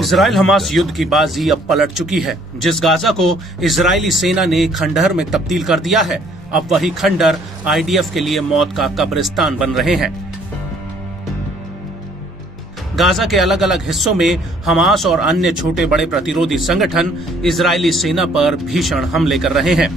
Israel Hamas युद्ध की बाजी अब पलट चुकी है। जिस गाजा को इजरायली सेना ने खंडहर में तब्दील कर दिया है, अब वही खंडहर आईडीएफ के लिए मौत का कब्रिस्तान बन रहे हैं। गाजा के अलग अलग हिस्सों में हमास और अन्य छोटे बड़े प्रतिरोधी संगठन इजरायली सेना पर भीषण हमले कर रहे हैं।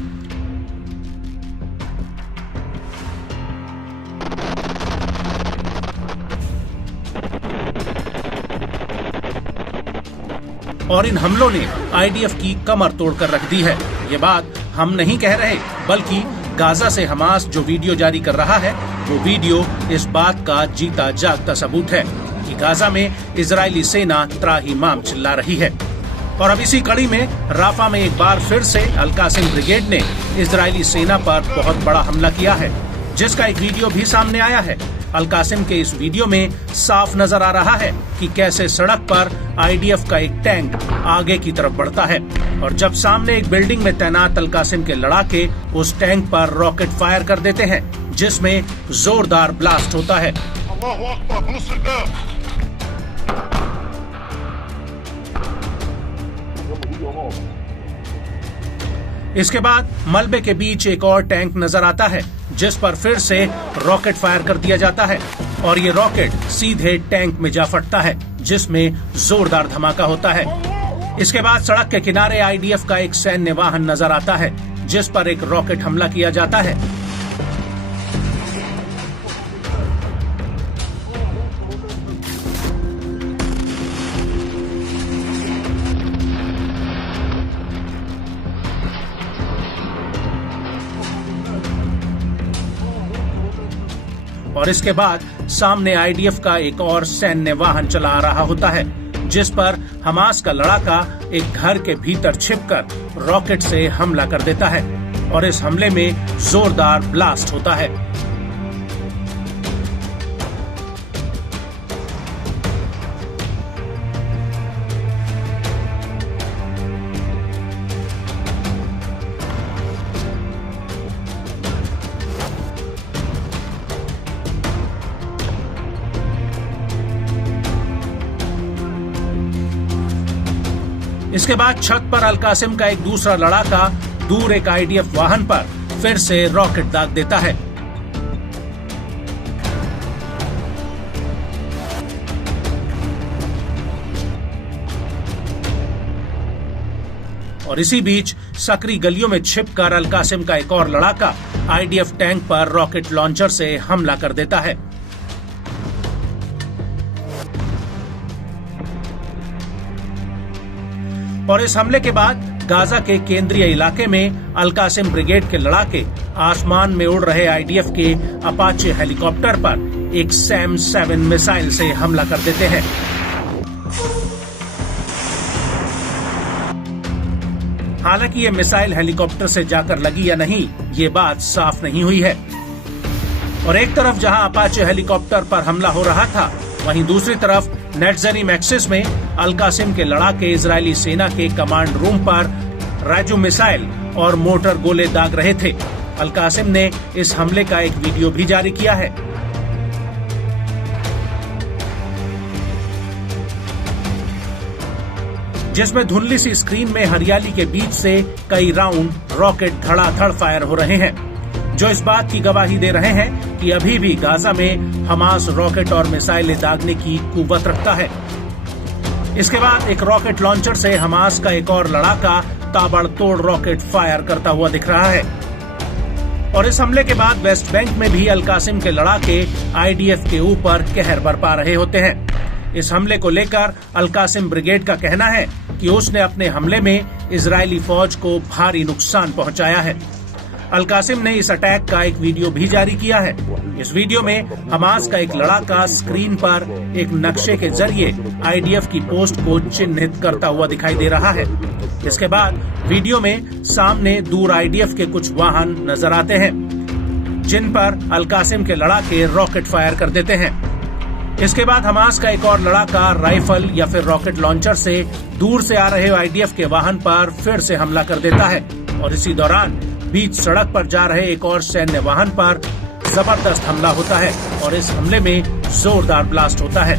और इन हमलों ने आईडीएफ की कमर तोड़कर रख दी है। ये बात हम नहीं कह रहे, बल्कि गाजा से हमास जो वीडियो जारी कर रहा है, वो वीडियो इस बात का जीता जागता सबूत है कि गाजा में इजरायली सेना त्राहिमाम चिल्ला रही है। और अब इसी कड़ी में राफा में एक बार फिर से अल-कासिम ब्रिगेड ने इजरायली सेना पर बहुत बड़ा हमला किया है, जिसका एक वीडियो भी सामने आया है। अल-कासिम के इस वीडियो में साफ नजर आ रहा है कि कैसे सड़क पर आईडीएफ का एक टैंक आगे की तरफ बढ़ता है और जब सामने एक बिल्डिंग में तैनात अल-कासिम के लड़ाके उस टैंक पर रॉकेट फायर कर देते हैं, जिसमें जोरदार ब्लास्ट होता है। इसके बाद मलबे के बीच एक और टैंक नजर आता है, जिस पर फिर से रॉकेट फायर कर दिया जाता है और ये रॉकेट सीधे टैंक में जा फटता है, जिसमें जोरदार धमाका होता है। इसके बाद सड़क के किनारे आईडीएफ का एक सैन्य वाहन नजर आता है, जिस पर एक रॉकेट हमला किया जाता है। और इसके बाद सामने आईडीएफ का एक और सैन्य वाहन चला आ रहा होता है, जिस पर हमास का लड़ाका एक घर के भीतर छिपकर रॉकेट से हमला कर देता है और इस हमले में जोरदार ब्लास्ट होता है। इसके बाद छत पर अल-कासिम का एक दूसरा लड़ाका दूर एक आईडीएफ वाहन पर फिर से रॉकेट दाग देता है। और इसी बीच सकरी गलियों में छिपकर अल-कासिम का एक और लड़ाका आईडीएफ टैंक पर रॉकेट लॉन्चर से हमला कर देता है। और इस हमले के बाद गाजा के केंद्रीय इलाके में अल-कासिम ब्रिगेड के लड़ाके आसमान में उड़ रहे आईडीएफ के अपाचे हेलीकॉप्टर पर एक सैम 7 मिसाइल से हमला कर देते हैं। हालांकि ये मिसाइल हेलीकॉप्टर से जाकर लगी या नहीं, ये बात साफ नहीं हुई है। और एक तरफ जहां अपाचे हेलीकॉप्टर पर हमला हो रहा था, वहीं दूसरी तरफ नेट्ज़रीम एक्सिस में अल-कासिम के लड़ाके इजरायली सेना के कमांड रूम पर राजू मिसाइल और मोटर गोले दाग रहे थे। अल-कासिम ने इस हमले का एक वीडियो भी जारी किया है। जिसमें धुंधली सी स्क्रीन में हरियाली के बीच से कई राउंड रॉकेट धड़ाधड़ फायर हो रहे हैं, जो इस बात की गवाही दे रहे हैं कि अभी भी गाजा में हमास रॉकेट और मिसाइलें दागने की कुव्वत रखता है। इसके बाद एक रॉकेट लॉन्चर से हमास का एक और लड़ाका ताबड़तोड़ रॉकेट फायर करता हुआ दिख रहा है। और इस हमले के बाद वेस्ट बैंक में भी अल-कासिम के लड़ाके आईडीएफ के ऊपर कहर बरपा रहे होते हैं। इस हमले को लेकर अल-कासिम ब्रिगेड का कहना है कि उसने अपने हमले में इजरायली फौज को भारी नुकसान पहुंचाया है। अल-कासिम ने इस अटैक का एक वीडियो भी जारी किया है। इस वीडियो में हमास का एक लड़ाका स्क्रीन पर एक नक्शे के जरिए आईडीएफ की पोस्ट को चिन्हित करता हुआ दिखाई दे रहा है। इसके बाद वीडियो में सामने दूर आईडीएफ के कुछ वाहन नजर आते हैं, जिन पर अल-कासिम के लड़ाके रॉकेट फायर कर देते हैं। इसके बाद हमास का एक और लड़ाका राइफल या फिर रॉकेट लॉन्चर से दूर से आ रहे आईडीएफ के वाहन पर फिर से हमला कर देता है और इसी दौरान बीच सड़क पर जा रहे एक और सैन्य वाहन पर जबरदस्त हमला होता है और इस हमले में जोरदार ब्लास्ट होता है।